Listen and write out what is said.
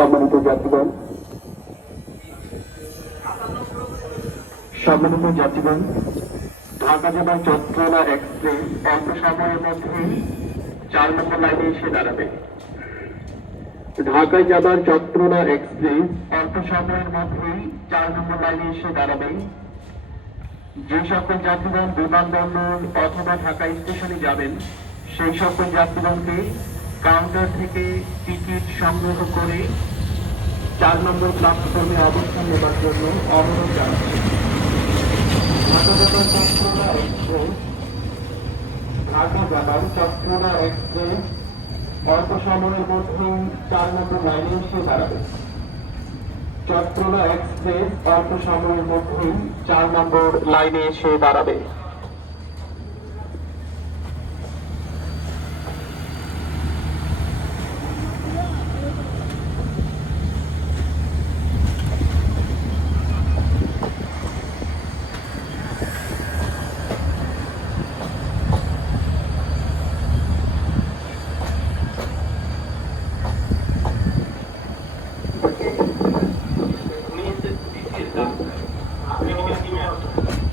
সম্মানিত যাত্রীগণ সম্মানিত যাত্রীগণ ঢাকা যাবার চট্টলা এক্সপ্রেস অল্প সময়ের মধ্যেই চার নম্বর লাইনে এসে দাঁড়াবে। ঢাকায় যাবার চট্টলা এক্সপ্রেস অল্প সময়ের মধ্যেই চার নম্বর লাইনে এসে দাঁড়াবে। যে সকল যাত্রীগণ বিমানবন্দর অথবা ঢাকা স্টেশনে যাবেন, সেই সকল যাত্রীগণকে কাউন্টার থেকে টিকিট সংগ্রহ করে চার নম্বর প্ল্যাটফর্মে অবস্থান নেবার জন্য অনুরোধ জানাচ্ছি। চট্টলা এক্সপ্রেস অল্প সময়ের মধ্যেই চার নম্বর লাইনে এসে দাঁড়াবে। চট্টলা এক্সপ্রেস অল্প সময়ের মধ্যেই চার নম্বর লাইনে এসে দাঁড়াবে। aquecimento.